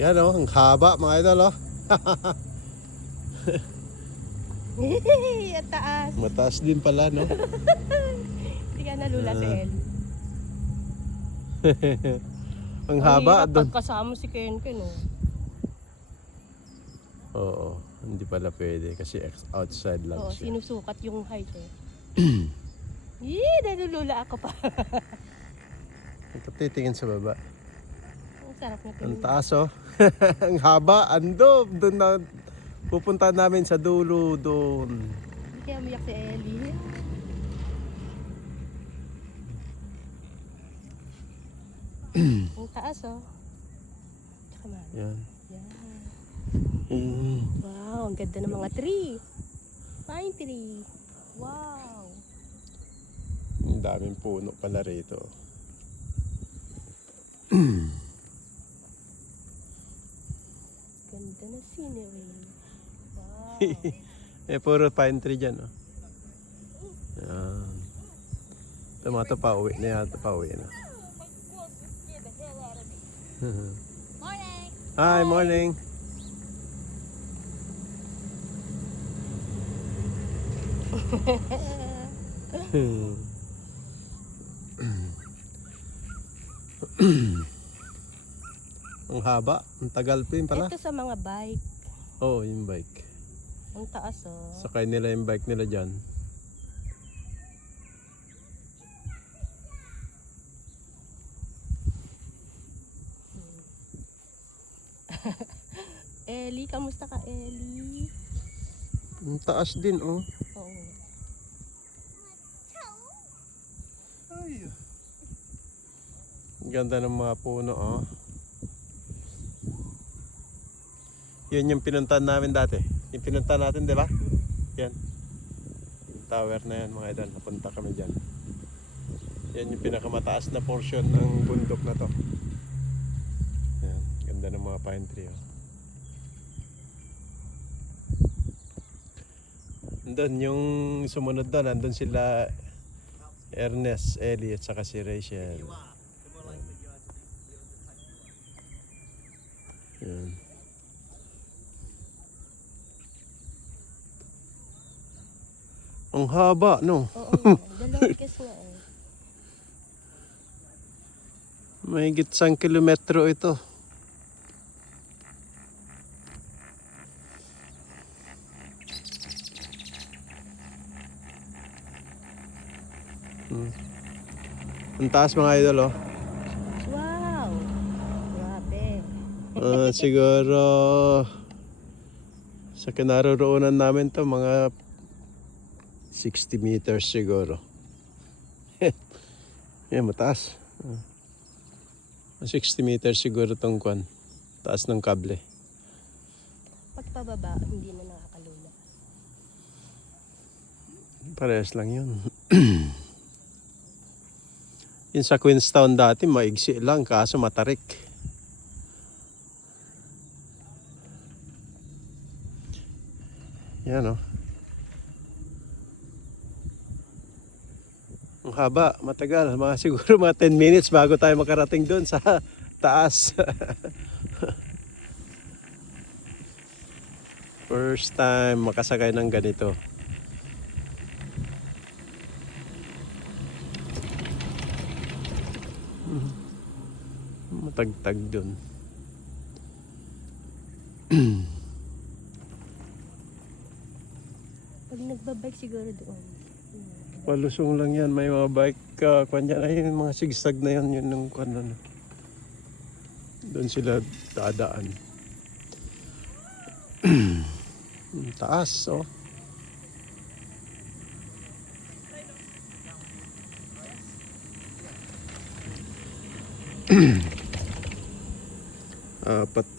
Yan oh, ang haba mga idol oh. At taas. Mataas din pala no. Hindi ka nalula si Ellie. Ang haba hirap doon. pagkasama si Ken oh. Oo, hindi pala pwede kasi outside lang Oo, siya. sinusukat yung height eh. Nalulula ako pa. Ito titingin sa baba. Ang sarap na Ang tingnan. taas oh. Ang haba, ando. Doon na pupunta namin sa dulo doon. Hindi kaya umiyak si Ellie. Ang taas oh. Tsaka man. Yan. Yan. Mm. Wow, ang ganda ng mga tree. Pine tree. Wow. Ang daming puno pala rito. Ganda na scenery. Wow. Puro pine tree dyan oh. Yan. Tomato pa uwi na yata, pa uwi na. Morning. Hi, morning. Ang haba, ang tagal pa yun pala. Ito sa mga bike. Oh, yung bike. Ang taas oh. Sakay nila yung bike nila dyan. Ellie, kamusta ka Ellie? Ang taas din oh. Oo. Ay. Ang ganda ng mga puno oh. Yan yung pinuntahan namin dati. Yung pinuntahan natin, di ba? Yan. Yung tower na yan mga idol. Napunta kami dyan. Yan yung pinakamataas na portion ng bundok na to. Yan. Ganda ng mga pine tree oh. Andun yung sumunod doon. Andun sila Ernest, Ellie at saka si Rachel. Yan. Ang haba, no? Oo, dalawang kes nga eh. Mahigit 1 kilometro ito. Ang taas mga idol, oh. Wow! Grabe. Siguro sa kinaroroonan namin to mga 60 meters siguro. Yan, mataas. 60 meters siguro tong kwan. Taas ng kable. Pagpababa, hindi na nakakalula. Parehas lang yun. Yun sa Queenstown dati, maigsi lang, kaso matarik. Yan oh. Ang haba, matagal. Siguro mga 10 minutes bago tayo makarating doon sa taas. First time makasakay ng ganito. Matagtag doon. Pag nagbabike siguro doon. Palusong lang yan. May mga bike kwan yan. Ayun, mga sigsag na yan. Yun yung kwan na. Doon sila dadaan. Ang taas, oh.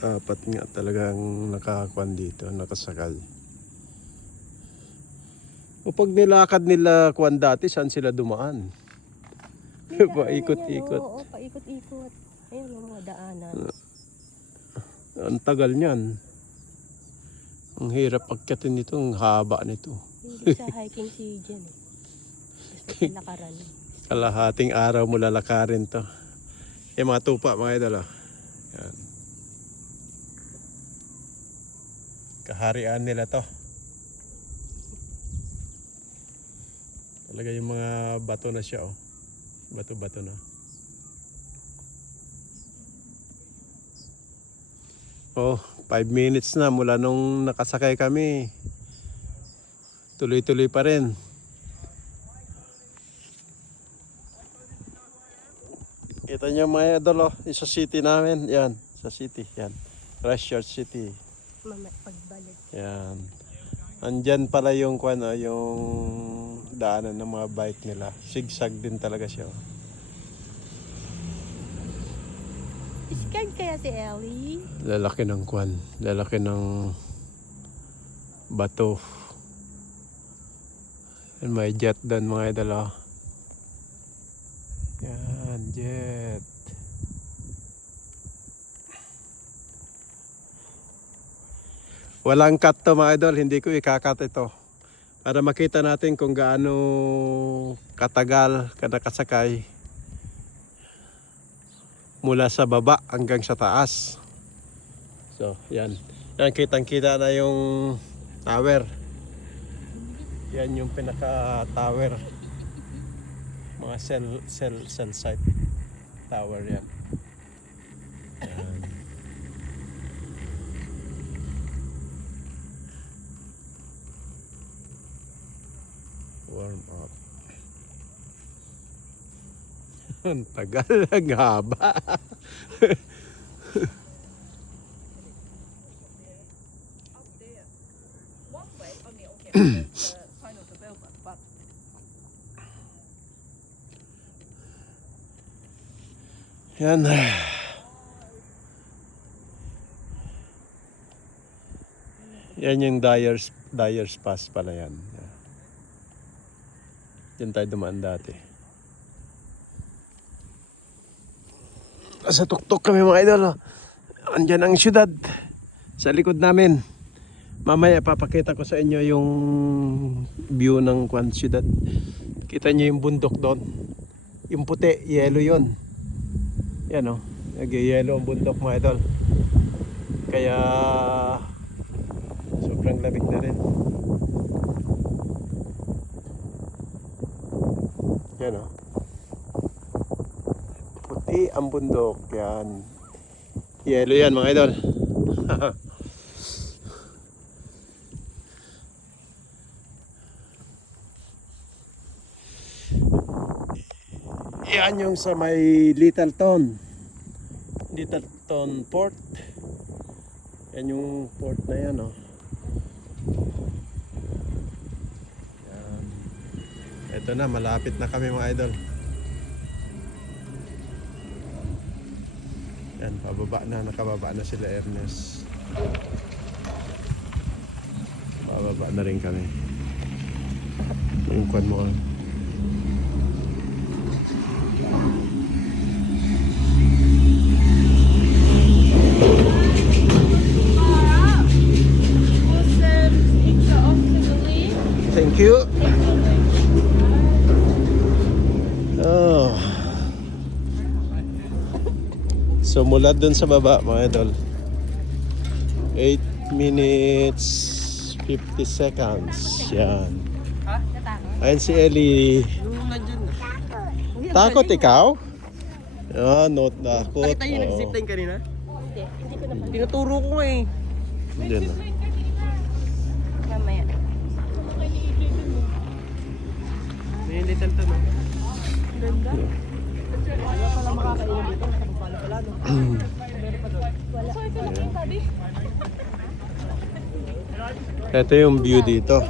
Apat nga talagang nakakuan dito, nakasakal. O pag nilakad nila kuan dati, saan sila dumaan? Paikot-ikot. Oo, paikot-ikot. Ayun ang mga daanan. Ang tagal niyan. Ang hirap pagkatin nito, ang haba nito. Hindi sa hiking si Jen eh. Gusto ko lakaran. Kalahating araw mo lalakarin to. Yung mga tupa mga idol, oh. Yan. Kaharian nila to. Talaga yung mga bato na siya, oh. Bato-bato na. Oh, 5 minutes na mula nung nakasakay kami. Tuloy-tuloy pa rin. Kita nyo mga idol, oh, sa city namin. Yan, sa city. Yan. Christchurch City. Mamaya pagbalik. Yan. Andyan pala yung yung daanan ng mga bike nila. Sigsag din talaga siya. Oh. Iskag kaya si Ellie? Lalaki ng lalaki ng bato. And may jet doon mga idol. Oh. Yan, jet. Walang cut to mga idol, hindi ko ikakat ito. Para makita natin kung gaano katagal ka nakasakay mula sa baba hanggang sa taas. So, yan. Yan, kitang-kita na yung tower. Yan yung pinaka-tower. Mga cell site tower yan. Yan. Warm up. Ang tagal, ang haba. Yan. Yan yung Dyer's Pass pala yan. Diyan tayo dumaan dati. Sa tuktok kami mga idol. Andyan ang syudad sa likod namin. Mamaya papakita ko sa inyo yung view ng syudad. Kita nyo yung bundok doon. Yung puti, yellow yon. Yan o, nag-yellow ang bundok mga idol. Kaya sobrang lamig na rin. Yan o. Puti ang bundok. Yan. Yellow yan mga idol. Yan yung sa may Littleton Port. Yan yung port na yan, oh. Yan. Ito na, malapit na kami mga idol. Yan, nakababa na sila Ernest. Pababa na rin kami. Tungkwan mo. Thank you. Oh. So mula dun sa baba mga idol, 8 minutes 50 seconds. Yan. Ayan si Ellie. Takot ikaw? Ah, no, takot. Nakita yung nag-zipline kanina? Hindi ko naman. Tinuturo ko nga eh. Hindi na. Mamaya. May hindi tanto no? Ganda. Wala pala makakailan dito. Wala pala no? Wala. Ito yung view dito.